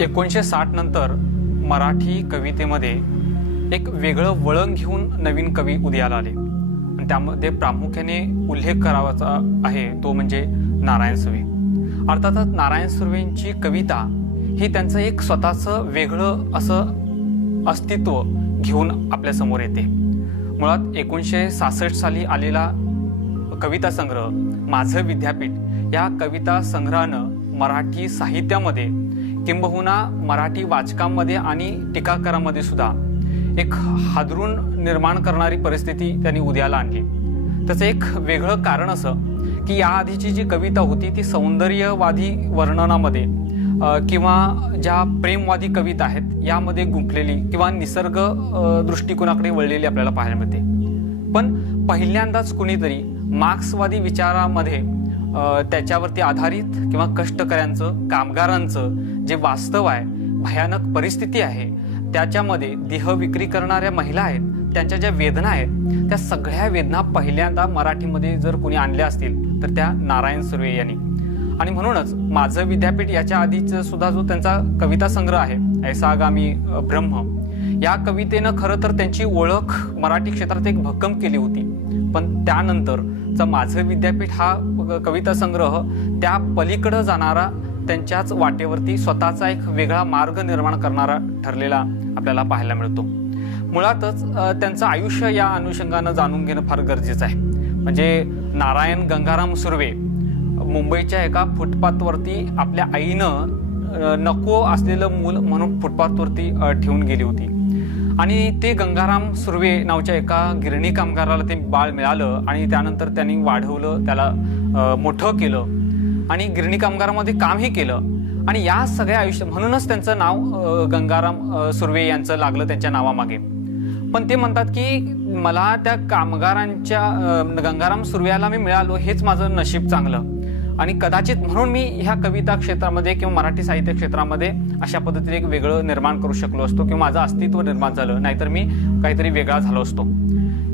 1960 नंतर मराठी कवितेमध्ये एक वेगळं वळण घेऊन नवीन कवी उदयाला आले आणि त्यामध्ये प्रामुख्याने उल्लेख करावाचा आहे तो म्हणजे नारायण सुर्वे। अर्थातच नारायण सुर्वेंची कविता ही त्यांचं एक स्वतःचं वेगळं असं अस्तित्व घेऊन आपल्या समोर येते। मुळात 1966 साली आलेला कविता संग्रह माझं विद्यापीठ या कविता संग्रहानं मराठी साहित्यामध्ये किंबहुना मराठी वाचकांमध्ये आणि टीकाकारांमध्ये सुद्धा एक हादरून निर्माण करणारी परिस्थिती त्यांनी उदयाला आणली। त्याचं एक वेगळं कारण असं की याआधीची जी कविता होती ती सौंदर्यवादी वर्णनामध्ये किंवा ज्या प्रेमवादी कविता आहेत यामध्ये गुंफलेली किंवा निसर्ग दृष्टिकोनाकडे वळलेली आपल्याला पाहायला मिळते। पण पहिल्यांदाच कुणीतरी मार्क्सवादी विचारामध्ये त्याच्यावरती आधारित किंवा कष्टकऱ्यांचं कामगारांचं जे वास्तव आहे, भयानक परिस्थिती आहे, त्याच्यामध्ये देह विक्री करणाऱ्या महिला आहेत, त्यांच्या ज्या वेदना आहेत त्या सगळ्या वेदना पहिल्यांदा मराठीमध्ये जर कोणी आणल्या असतील तर त्या नारायण सुर्वे यांनी। आणि म्हणूनच माझं विद्यापीठ याच्या आधीचा सुद्धा जो त्यांचा कविता संग्रह आहे ऐसा आगामी ब्रह्म, या कवितेनं खरं तर त्यांची ओळख मराठी क्षेत्रात एक भक्कम केली होती। पण त्यानंतरचा माझं विद्यापीठ हा कविता संग्रह त्या पलीकडे जाणारा त्यांच्याच वाटेवरती स्वतःचा एक वेगळा मार्ग निर्माण करणारा ठरलेला आपल्याला पाहायला मिळतो। मुळातच त्यांचं आयुष्य या अनुषंगानं जाणून घेणं फार गरजेचं आहे। म्हणजे नारायण गंगाराम सुर्वे मुंबईच्या एका फुटपाथवरती आपल्या आईनं नको असलेलं मूल म्हणून फुटपाथवरती ठेवून गेली होती आणि ते गंगाराम सुर्वे नावाच्या एका गिरणी कामगाराला ते बाळ मिळालं आणि त्यानंतर त्यांनी वाढवलं, त्याला मोठं केलं आणि गिरणी कामगारामध्ये कामही केलं आणि या सगळ्या आयुष्य म्हणूनच त्यांचं नाव गंगाराम सुर्वे यांचं लागलं त्यांच्या नावामागे। पण ते म्हणतात की मला त्या कामगारांच्या गंगाराम सुर्व्याला मी मिळालो हेच माझं नशीब चांगलं आणि कदाचित म्हणून मी ह्या कविता क्षेत्रामध्ये किंवा मराठी साहित्य क्षेत्रामध्ये अशा पद्धतीने एक वेगळं निर्माण करू शकलो असतो किंवा माझं अस्तित्व निर्माण झालं, नाहीतर मी काहीतरी वेगळा झालो असतो।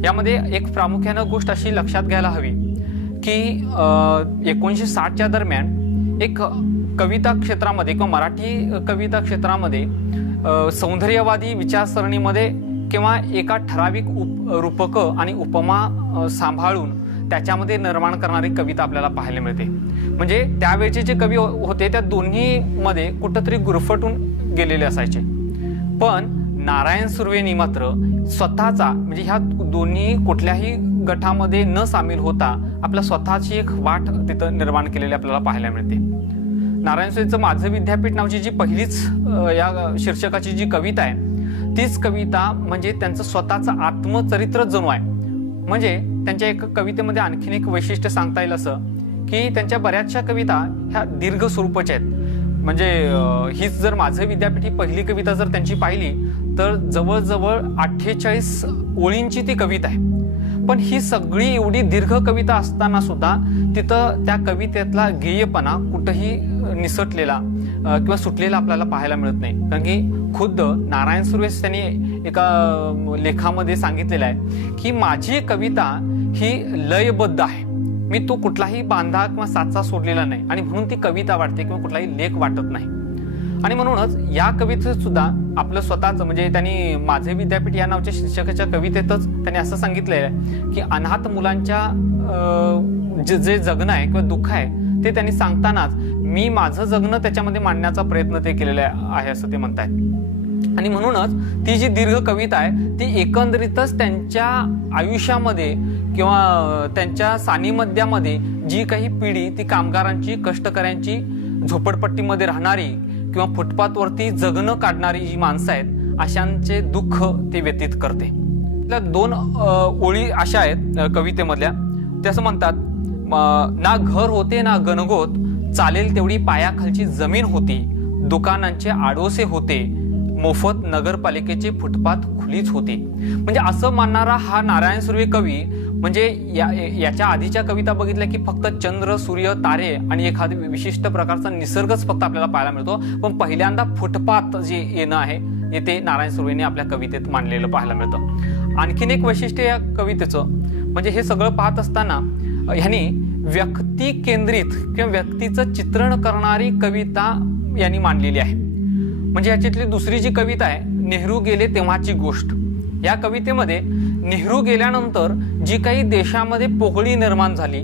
यामध्ये एक प्रामुख्यानं गोष्ट अशी लक्षात घ्यायला हवी की 1960च्या दरम्यान एक कविता क्षेत्रामध्ये किंवा मराठी कविता क्षेत्रामध्ये सौंदर्यवादी विचारसरणीमध्ये किंवा एका ठराविक रूपकं आणि उपमा सांभाळून त्याच्यामध्ये निर्माण करणारी कविता आपल्याला पाहायला मिळते। म्हणजे त्यावेळचे जे कवी होते त्या दोन्हीमध्ये कुठंतरी गुरफटून गेलेले असायचे। पण नारायण सुर्वेंनी मात्र स्वतःचा म्हणजे ह्या दोन्ही कुठल्याही गटामध्ये न सामील होता आपल्या स्वतःची एक वाट तिथं निर्माण केलेली आपल्याला पाहायला मिळते। नारायण सुर्वेंचं माझं विद्यापीठ नावाची जी पहिलीच या शीर्षकाची जी कविता आहे तीच कविता म्हणजे त्यांचं स्वतःचं आत्मचरित्र जणू आहे। म्हणजे त्यांच्या एका कवितेमध्ये आणखीन एक वैशिष्ट्य सांगता येईल असं की त्यांच्या बऱ्याचशा कविता ह्या दीर्घ स्वरूपाच्या आहेत। म्हणजे हीच जर माझं विद्यापीठ ही पहिली कविता जर त्यांची पाहिली तर जवळजवळ 48 ओळींची ती कविता आहे। पण ही सगळी एवढी दीर्घ कविता असताना सुद्धा तिथं त्या कवितेतला गेयपणा कुठंही निसटलेला किंवा सुटलेला आपल्याला पाहायला मिळत नाही। कारण की खुद्द नारायण सुर्वे त्यांनी एका लेखामध्ये सांगितलेलं आहे की माझी कविता ही लयबद्ध आहे, मी तो कुठलाही बांधा किंवा साचा सोडलेला नाही आणि म्हणून ती कविता वाटते किंवा कुठलाही लेख वाटत नाही। आणि म्हणूनच या कवितेत सुद्धा आपलं स्वतःचं म्हणजे त्यांनी माझे विद्यापीठ या नावाच्या शीर्षकाच्या कवितेतच त्यांनी असं सांगितलेलं आहे की अनाथ मुलांच्या जे जगणं आहे किंवा दुःख आहे ते त्यांनी सांगतानाच मी माझं जगणं त्याच्यामध्ये मांडण्याचा प्रयत्न ते केलेला आहे असं ते म्हणतायत। आणि म्हणूनच ती जी दीर्घ कविता आहे ती एकंदरीतच त्यांच्या आयुष्यामध्ये किंवा त्यांच्या सानिमध्यामध्ये जी काही पिढी ती कामगारांची, कष्टकऱ्यांची, झोपडपट्टीमध्ये राहणारी किंवा फुटपाथवरती जगणं काढणारी जी माणसं आहेत अशांचे दुःख ते व्यतीत करते। त्या दोन ओळी अशा आहेत कवितेमधल्या, ते असं म्हणतात ना घर होते ना गणगोत, चालेल तेवढी पायाखालची जमीन होती, दुकानांचे आडोसे होते, मोफत नगरपालिकेचे फुटपाथ खुलीच होते। म्हणजे असं मानणारा हा नारायण सुर्वे कवी म्हणजे याच्या आधीच्या कविता बघितल्या की फक्त चंद्र, सूर्य, तारे आणि एखादी विशिष्ट प्रकारचा निसर्गच फक्त आपल्याला पाहायला मिळतो। पण पहिल्यांदा फुटपाथ जे येणं आहे ते नारायण सुर्वेने आपल्या कवितेत मांडलेलं पाहायला मिळतं। आणखीन एक वैशिष्ट्य या कवितेचं म्हणजे हे सगळं पाहत असताना ह्यांनी व्यक्ती केंद्रित किंवा व्यक्तीचं चित्रण करणारी कविता यांनी मांडलेली आहे। म्हणजे याच्यातली दुसरी जी कविता आहे, नेहरू गेले तेव्हाची गोष्ट, या कवितेमध्ये नेहरू गेल्यानंतर जी काही देशामध्ये पोकळी निर्माण झाली,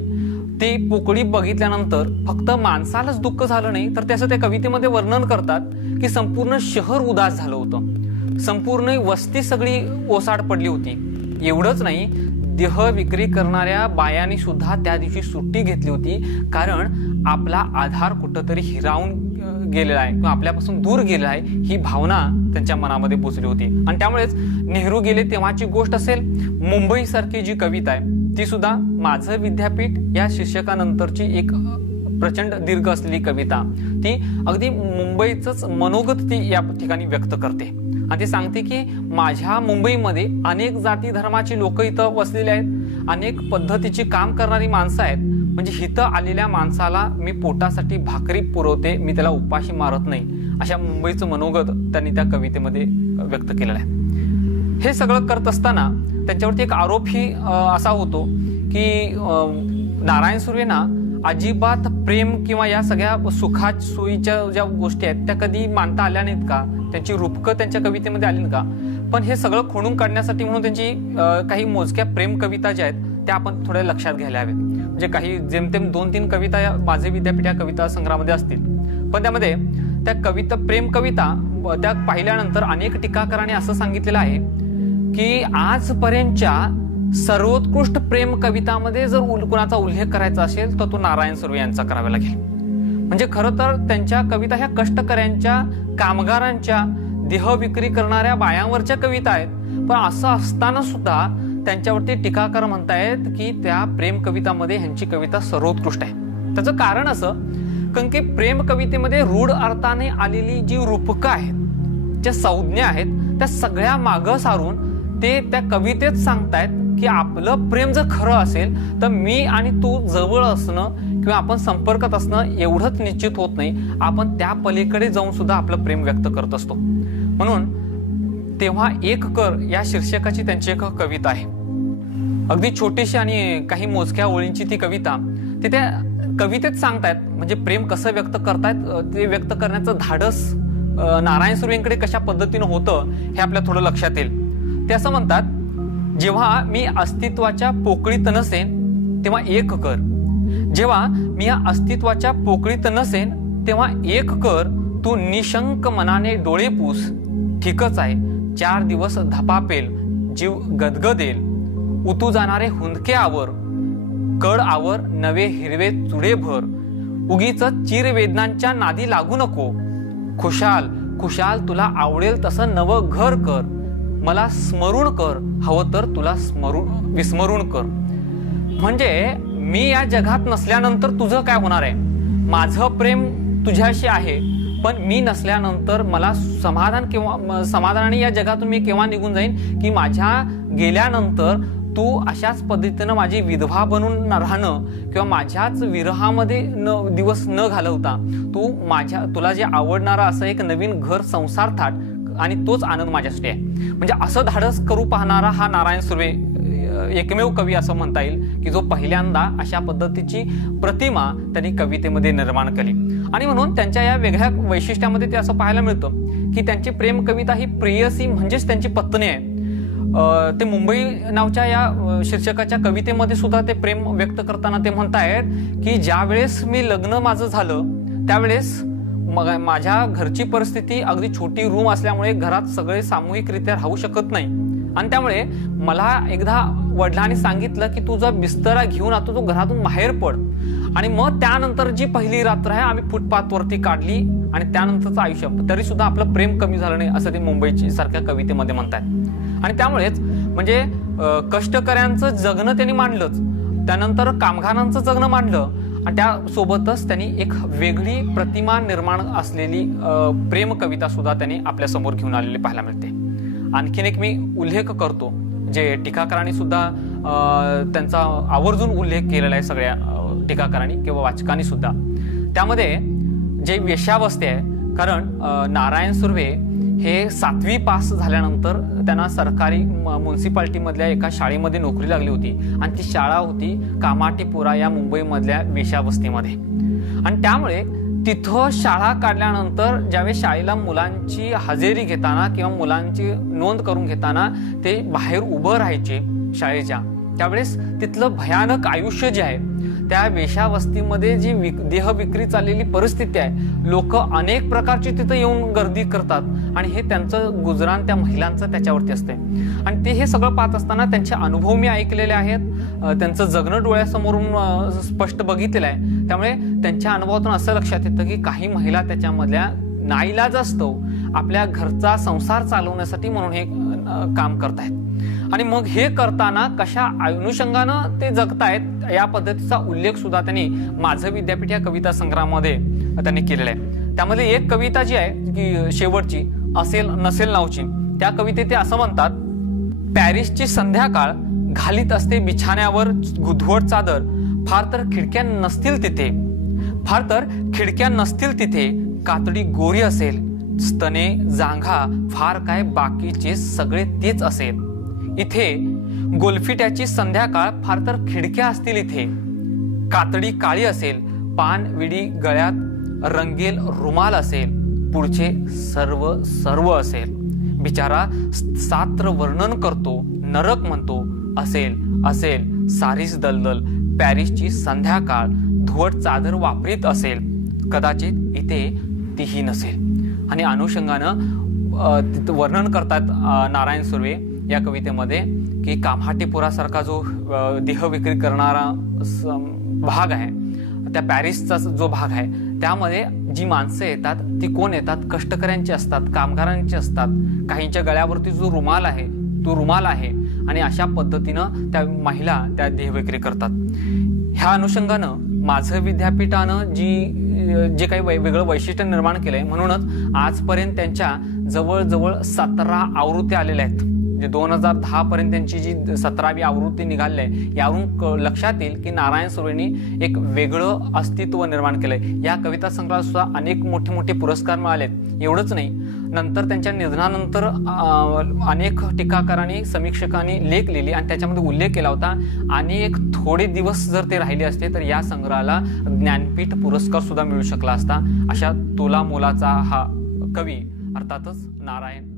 ती पोकळी बघितल्यानंतर फक्त माणसालाच दुःख झालं नाही, तर त्याचं त्या कवितेमध्ये वर्णन करतात की संपूर्ण शहर उदास झालं होतं, संपूर्ण वस्ती सगळी ओसाड पडली होती. एवढंच नाही, देह विक्री करणाऱ्या बायांनी सुद्धा त्या दिवशी सुट्टी घेतली होती, कारण आपला आधार कुठंतरी हिरावून गेलेला आहे किंवा आपल्यापासून दूर गेलेला आहे, ही भावना त्यांच्या मनामध्ये पोचली होती. आणि त्यामुळेच नेहरू गेले तेव्हाची गोष्ट असेल, मुंबई सारखी जी कविता आहे ती सुद्धा माझं विद्यापीठ या शीर्षकानंतरची एक प्रचंड दीर्घ असलेली कविता, ती अगदी मुंबईचंच मनोगत ती या ठिकाणी व्यक्त करते. आणि ती सांगते की माझ्या मुंबईमध्ये अनेक जाती धर्माची लोक इथं वसलेले आहेत, अनेक पद्धतीची काम करणारी माणसं आहेत, म्हणजे इथं आलेल्या माणसाला मी पोटासाठी भाकरी पुरवते, मी त्याला उपाशी मारत नाही, अशा मुंबईचं मनोगत त्यांनी त्या कवितेमध्ये व्यक्त केलेलं आहे. हे सगळं करत असताना त्यांच्यावरती एक आरोपही असा होतो की नारायण सुर्वेंना अजिबात प्रेम किंवा या सगळ्या सुखा सोयीच्या ज्या गोष्टी आहेत त्या कधी मानता आल्या नाहीत का, त्यांची रूपकं त्यांच्या कवितेमध्ये आली का. पण हे सगळं खोडून काढण्यासाठी म्हणून त्यांची काही मोजक्या प्रेम कविता ज्या आहेत त्या आपण थोड्या लक्षात घ्यायला हव्यात. म्हणजे काही जेमतेम 2-3 कविता या माझे विद्यापीठ या कविता संग्रहामध्ये असतील, पण त्यामध्ये त्या कविता प्रेम कविता त्या पाहिल्यानंतर अनेक टीकाकारांनी असं सांगितलेलं आहे की आजपर्यंतच्या सर्वोत्कृष्ट प्रेम कवितामध्ये जर कुणाचा उल्लेख करायचा असेल तर तो नारायण सुर्वे यांचा करावा लागेल. म्हणजे खरं तर त्यांच्या कविता ह्या कष्टकऱ्यांच्या, कामगारांच्या, देह विक्री करणाऱ्या बायांवरच्या कविता आहेत. पण असं असताना सुद्धा त्यांच्यावरती टीकाकार म्हणतायत की त्या प्रेम कवितामध्ये ह्यांची कविता सर्वोत्कृष्ट आहे. त्याचं कारण असं, कारण की प्रेम कवितेमध्ये रूढ अर्थाने आलेली जी रूपकं आहेत, ज्या संज्ञा आहेत, त्या सगळ्या मागं सारून ते त्या कवितेत सांगतायत की आपलं प्रेम जर खरं असेल तर मी आणि तू जवळ असणं किंवा आपण संपर्कात असणं एवढंच निश्चित होत नाही, आपण त्या पलीकडे जाऊन सुद्धा आपलं प्रेम व्यक्त करत असतो. म्हणून तेव्हा एक कर या शीर्षकाची त्यांची एक कविता आहे, अगदी छोटीशी आणि काही मोजक्या ओळींची ती कविता. ते त्या कवितेत सांगतायत म्हणजे प्रेम कसं व्यक्त करतायत, ते व्यक्त करण्याचं धाडस नारायण सुर्वेंकडे कशा पद्धतीनं होतं हे आपल्या थोडं लक्षात येईल. ते असं म्हणतात, जेव्हा मी अस्तित्वाच्या पोकळीत नसेन तेव्हा एक कर, जेव्हा मी या अस्तित्वाच्या पोकळीत नसेन तेव्हा एक कर, तू निशंक मनाने डोळे पूस, ठीकच आहे 4 दिवस धपापेल, जीव गदगदेल, उतू जाणारे हुंदके आवर, कड आवर नवे हिरवे चुडे भर, उगीच चिरवेदनांच्या नादी लागू नको, खुशाल खुशाल तुला आवडेल तसं नवं घर कर, मला स्मरून कर, हवं तर तुला विस्मरून कर. म्हणजे मी या जगात नसल्यानंतर तुझं काय होणार आहे, माझं प्रेम तुझ्याशी आहे, पण मी नसल्यानंतर मला समाधानाने या जगातून मी केव्हा निघून जाईन की माझ्या गेल्यानंतर तू अशाच पद्धतीनं माझी विधवा बनून राहणं किंवा माझ्याच विरहामध्ये दिवस न घालवता तुला जे आवडणारा असं एक नवीन घर संसार थाट आणि तोच आनंद माझ्यासाठी आहे. म्हणजे असं धाडस करू पाहणारा हा नारायण सुर्वे एकमेव कवी असं म्हणता येईल की जो पहिल्यांदा अशा पद्धतीची प्रतिमा त्यांनी कवितेमध्ये निर्माण केली. आणि म्हणून त्यांच्या या वेगळ्या वैशिष्ट्यामध्ये ते असं पाहायला मिळतं की त्यांची प्रेम कविता ही प्रेयसी म्हणजेच त्यांची पत्नी आहे. ते मुंबई नावच्या या शीर्षकाच्या कवितेमध्ये सुद्धा ते प्रेम व्यक्त करताना ते म्हणतायत की ज्या वेळेस मी लग्न माझं झालं त्यावेळेस माझ्या घरची परिस्थिती अगदी छोटी रूम असल्यामुळे घरात सगळे सामूहिकरित्या राहू शकत नाही, आणि त्यामुळे मला एकदा वडिलांनी सांगितलं की तुझा बिस्तरा घेऊन आता तू घरातून बाहेर पड. आणि मग त्यानंतर जी पहिली रात्र आहे आम्ही फुटपाथवरती काढली आणि त्यानंतरचं आयुष्य, तरी सुद्धा आपलं प्रेम कमी झालं नाही असं ते मुंबईची सारख्या कवितेमध्ये म्हणतात. आणि त्यामुळेच म्हणजे कष्टकऱ्यांचं जगणं त्यांनी मांडलंच, त्यानंतर कामगारांचं जगणं मांडलं, आणि त्यासोबतच त्यांनी एक वेगळी प्रतिमा निर्माण असलेली प्रेम कविता सुद्धा त्यांनी आपल्या समोर घेऊन आलेली पाहायला मिळते. आणखीन एक मी उल्लेख करतो, जे टीकाकारांनी सुद्धा त्यांचा आवर्जून उल्लेख केलेला आहे सगळ्या टीकाकारांनी किंवा वाचकांनी सुद्धा. त्यामध्ये जे वेश्यावस्ती आहे, कारण नारायण सुर्वे हे 7वी पास झाल्यानंतर त्यांना सरकारी म्युन्सिपाल्टीमधल्या एका शाळेमध्ये नोकरी लागली होती, आणि ती शाळा होती कामाटीपुरा या मुंबईमधल्या वेश्यावस्तीमध्ये. आणि त्यामुळे तिथं शाळा काढल्यानंतर ज्यावेळेस शाळेला मुलांची हजेरी घेताना किंवा मुलांची नोंद करून घेताना ते बाहेर उभं राहायचे शाळेच्या, त्यावेळेस तिथलं भयानक आयुष्य जे आहे, त्या वेश्यावस्तीमध्ये जी देह विक्री चाललेली परिस्थिती आहे, लोक अनेक प्रकारची तिथं येऊन गर्दी करतात आणि हे त्यांचं गुजराण त्या महिलांचं त्याच्यावरती असते. आणि ते हे सगळं पाहत असताना त्यांचे अनुभव मी ऐकलेले आहेत, त्यांचं जगणं डोळ्यासमोरून स्पष्ट बघितलेलं आहे. त्यामुळे त्यांच्या अनुभवातून असं लक्षात येतं की काही महिला त्याच्यामधल्या नाईलाज असतो आपल्या घरचा संसार चालवण्यासाठी म्हणून हे काम करतायत. आणि मग हे करताना कशा अनुषंगानं ते जगतायत या पद्धतीचा उल्लेख सुद्धा त्यांनी माझं विद्यापीठ या कविता संग्रहामध्ये त्यांनी केलेला आहे. त्यामध्ये एक कविता जी आहे की शेवटची असेल नसेल नावची, त्या कवितेत ते असं म्हणतात, पॅरिसची संध्याकाळ घालीत असते बिछाण्यावर गुधवट चादर, फार तर खिडक्या नसतील तिथे, फार तर खिडक्या नसतील तिथे, कातडी गोरी असेल, स्तने जांघा फार काय बाकीचे सगळे तेच असेल. इथे गोलफिट्याची संध्याकाळ फार तर खिडक्या असतील इथे, कातडी काळी असेल, पान विडी गळ्यात रंगेल रुमाल असेल, पुढचे सर्व सर्व असेल. बिचारा सात्र वर्णन करतो, नरक म्हणतो, असेल असेल सारीच दलदल, पॅरिसची संध्याकाळ धुवट चादर वापरीत असेल, कदाचित इथे तीही नसेल. आणि अनुषंगानं तिथं वर्णन करतात नारायण सुर्वे या कवितेमध्ये की काम्हाटीपुरासारखा जो देह विक्री करणारा भाग आहे, त्या पॅरिसचा जो भाग आहे, त्यामध्ये जी माणसं येतात ती कोण येतात, कष्टकऱ्यांची असतात, कामगारांची असतात, काहींच्या गळ्यावरती जो रुमाल आहे तो रुमाल आहे, आणि अशा पद्धतीनं त्या महिला त्या देह विक्री करतात. ह्या अनुषंगानं माझं विद्यापीठानं जे काही वेगळं वैशिष्ट्य निर्माण केलंय, म्हणूनच आजपर्यंत त्यांच्या जवळजवळ 17 आवृत्त्या आलेल्या आहेत. 2010 पर्यंत त्यांची जी 17वी आवृत्ती निघाली आहे, यावरून लक्षात येईल की नारायण सुर्वेंनी एक वेगळं अस्तित्व निर्माण केलंय. या कविता संग्रहाला सुद्धा अनेक मोठे मोठे पुरस्कार मिळालेत. एवढंच नाही, नंतर त्यांच्या निधनानंतर अनेक टीकाकारांनी समीक्षकांनी लेख लिहिले आणि त्याच्यामध्ये उल्लेख केला होता, आणि एक थोडे दिवस जर ते राहिले असते तर या संग्रहाला ज्ञानपीठ पुरस्कार सुद्धा मिळू शकला असता. अशा तोला मोलाचा हा कवी अर्थातच नारायण